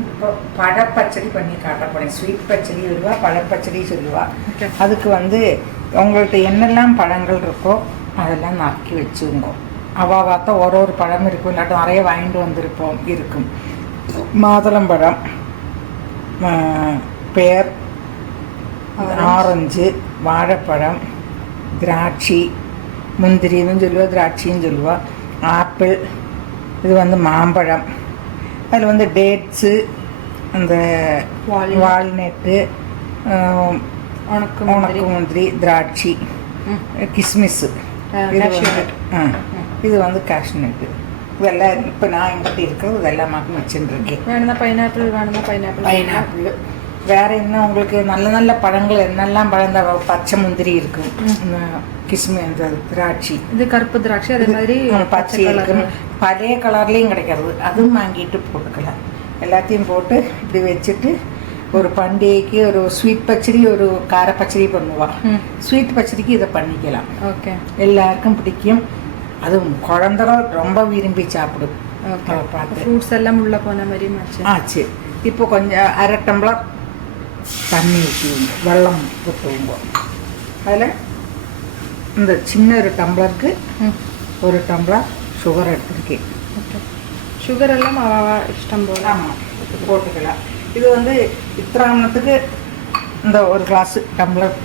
இப்போ பழப்பச்சடி பண்ணி காட்ட போறேன். ஸ்வீட் பச்சடி சொல்லுவா, பழப்பச்சடி சொல்லுவா. அதுக்கு வந்து உங்கள்கிட்ட என்னெல்லாம் பழங்கள் இருக்கோ அதெல்லாம் நறுக்கி வச்சுருங்க. அவாவாத்தா ஒரு பழம் இருக்கும், இல்லாட்டும் நிறைய வாங்கிட்டு வந்திருப்போம் இருக்கும். மாதுளம்பழம், பேர், ஆரஞ்சு, வாழைப்பழம், திராட்சை, முந்திரின்னு சொல்லுவா, திராட்சைன்னு சொல்லுவா, ஆப்பிள், இது வந்து மாம்பழம், அதில் வந்து டேட்ஸு, அந்த வால்நட்டு, உணக்கு முந்திரி, திராட்சை, கிஸ்மிஸ்ஸு, இது வந்து கேஷ்நட்டு. இதெல்லாம் இப்போ நான் எங்கிட்ட இருக்கிறது இதெல்லாம் வச்சுருக்கேன். வேணும்னா பைனாப்பிள் வேறு என்ன உங்களுக்கு நல்ல நல்ல பழங்கள் என்னெல்லாம் பழம், இந்த பச்சை முந்திரி இருக்கும், கிஸ்மி, இந்த திராட்சை, இது கருப்பு திராட்சை, அதே மாதிரி பச்சை இருக்கும், பழைய கலர்லேயும் கிடைக்கிறது, அதுவும் வாங்கிட்டு போட்டுக்கலாம். எல்லாத்தையும் போட்டு இப்படி வச்சுட்டு ஒரு பண்டிகைக்கு ஒரு ஸ்வீட் பச்சடி, ஒரு கார பச்சடி பண்ணுவா. ஸ்வீட் பச்சடிக்கு இதை பண்ணிக்கலாம். ஓகே, எல்லாருக்கும் பிடிக்கும். அதுவும் குழந்தைகள் ரொம்ப விரும்பி சாப்பிடும். பார்த்து ஃப்ரூட்ஸ் எல்லாம் உள்ள போன மாதிரி ஆச்சு. இப்போ கொஞ்சம் அரை டம்ளர் தண்ணி ஊற்றிடுங்க, வெள்ளம் ஊற்றுவோங்க. அதில் இந்த சின்ன ஒரு டம்ளருக்கு ஒரு டம்ளர் சுகர் எடுத்துருக்கேன். சுகர் எல்லாம் இஷ்டம் போல போட்டுக்கலாம். இது வந்து இத்திராமணத்துக்கு இந்த ஒரு கிளாஸ் டம்ளர்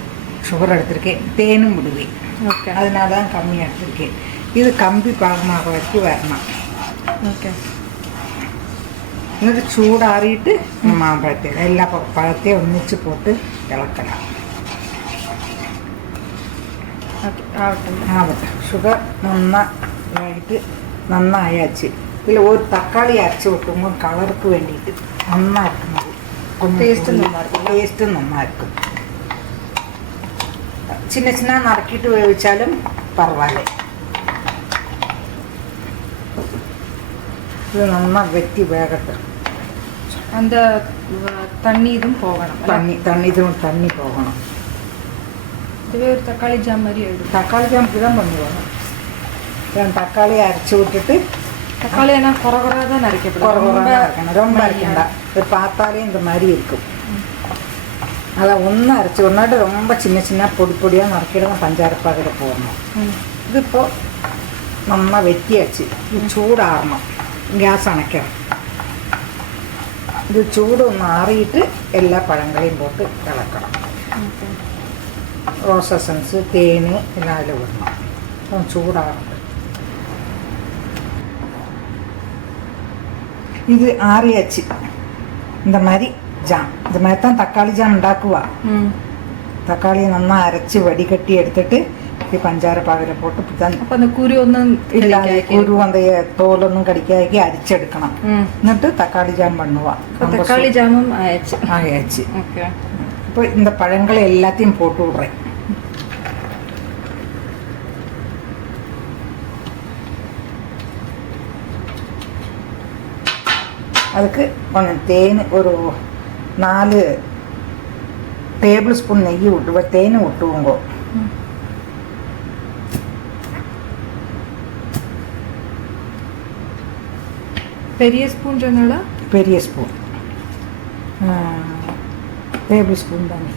சுகர் எடுத்திருக்கேன். தேனும் விடுவேன். ஓகே, அதனால தான் கம்மியாக எடுத்திருக்கேன். இது கம்பி பாகமாக வரைக்கும் வரணும். ஓகே, എന്നിട്ട് ചൂടാറിയിട്ട് മാമ്പഴത്തേന് എല്ലാ പഴത്തെയും ഒന്നിച്ച് പോട്ട് ഇളക്കണം. ആവട്ടെ. ഷുഗർ നന്നായിട്ട് നന്നായി അരച്ച് ഇതിൽ ഒരു തക്കാളി അരച്ച് വെക്കുമ്പോൾ കളർക്ക് വേണ്ടിയിട്ട് നന്നാക്കുന്നത്. ടേസ്റ്റ് നന്നായിരിക്കും. ചിന്ന ചിന്ന നറുക്കിയിട്ട് വേവിച്ചാലും പറവാല്ലേ. ഇത് നന്നായി വെറ്റി വേകട്ടെ. அந்த தண்ணி இதுவும் போகணும். தண்ணி போகணும். இதுவே ஒரு தக்காளி ஜாம் மாதிரி ஆயிடும். தக்காளி ஜாமுக்கு தான் பண்ணுவாங்க. தக்காளியை அரைச்சி விட்டுட்டு, தக்காளி என்ன குறை தான் நரைக்கப்படும், ரொம்ப அரைக்கண்டா. இது பார்த்தாலே இந்த மாதிரி இருக்கும். அதை ஒன்றும் அரைச்சி ஒன்றாட்டு ரொம்ப சின்ன சின்ன பொடி பொடியாக நறுக்கிடணும். பஞ்சாரப்பாகில் போடணும். இது இப்போது நம்ம வெட்டியாச்சு. இது சூடாகணும். ഗ്യാസ് അണയ്ക്കണം. ഇത് ചൂടൊന്ന് ആറിയിട്ട് എല്ലാ പഴങ്ങളെയും പോട്ട് ഇളക്കണം. റോസ് എസൻസ്, തേന് എല്ലാം അതിൽ വിടണം. ചൂടാറുണ്ട്. இது ஆறியாச்சு. இந்த மாதிரி ஜாம், இந்த மாதிரி தான் தக்காளி ஜாம் ഉണ്ടാക്കുക. தக்காளியை நல்லா அரைச்சி வடிகட்டி எடுத்துட்டு പഞ്ചാര പാകര പോട്ട് அந்த കുരു ഒന്നും ഇല്ലാതെ കുരു அந்த തോലൊന്നും കടിക്കാക്കി അരിച്ചെടുക്കണം. എന്നിട്ട് തക്കാളി ജാം பண்ணுவா. தக்காளி ஜாமும் ஆயாச்சு. இப்போ இந்த பழங்களை எல்லாத்தையும் போட்டு விடுறேன். அதுக்கு கொஞ்சம் தேன், ஒரு 4 டேபிள் ஸ்பூன் நெய் விட்டு தேன் விட்டுவோங்க. பெரிய ஸ்பூன் சொன்னால பெரிய ஸ்பூன், டேபிள் ஸ்பூன் தானே.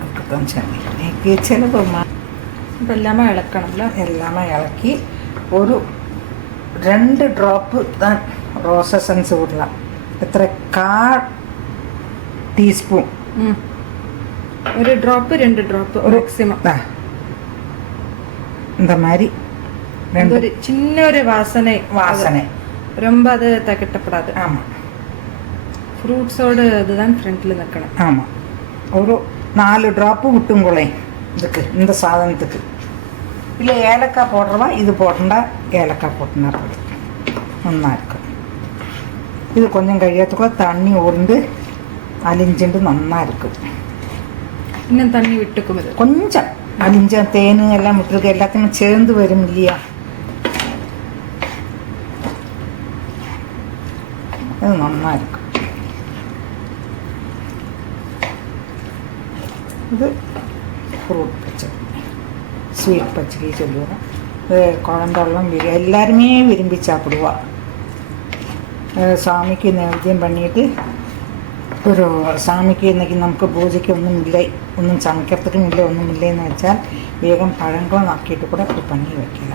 அதுக்குதான் சரி சிலவுமா. இப்போ எல்லாமே இளக்கணும்ல. எல்லாமே இளக்கி ஒரு 2 ட்ராப்பு தான் ரோஸ் எசன்ஸ் விடலாம். எத்தனை 1/4 டீஸ்பூன், ஒரு ட்ராப்பு 2 ட்ராப்பு மேக்ஸிமம். இந்த மாதிரி ஒரு சின்ன ஒரு வாசனை ரொம்ப அது தகட்டப்படாது. ஆமாம், ஃப்ரூட்ஸோட இதுதான் ஃப்ரண்ட்டில் நிற்கணும். ஆமாம், ஒரு 4 ட்ராப்பு விட்டுங்கோளே இதுக்கு, இந்த சாதனத்துக்கு. இல்லை ஏலக்காய் போடுறவா இது போட்டா ஏலக்காய் போட்டுனா போதும், நல்லா இருக்கும். இது கொஞ்சம் കഴിയാത്തக்குள்ள தண்ணி உருந்து அலிஞ்சுட்டு நல்லா இருக்கும். இன்னும் தண்ணி விட்டுக்கும். இது கொஞ்சம் அலிஞ்ச தேன் எல்லாம் விட்டுருக்கு, எல்லாத்தையும் சேர்ந்து வரும் இல்லையா. அது நல்லா இருக்கும். இது ஃப்ரூட் பச்சடி, ஸ்வீட் பச்சடி சொல்லுவோம். குழந்தைலாம் எல்லாருமே விரும்பி சாப்பிடுவா. സ്വാമിക്ക് നൈവേദ്യം പണിയിട്ട് ഒരു സ്വാമിക്ക് ഇന്നേക്ക് നമുക്ക് പൂജയ്ക്ക് ഒന്നുമില്ല, ഒന്നും ചമയ്ക്കത്തക്കുമില്ല, ഒന്നുമില്ല എന്ന് വെച്ചാൽ വേഗം പഴങ്ങളാക്കിയിട്ട് കൂടെ ഒരു പണി വയ്ക്കുക.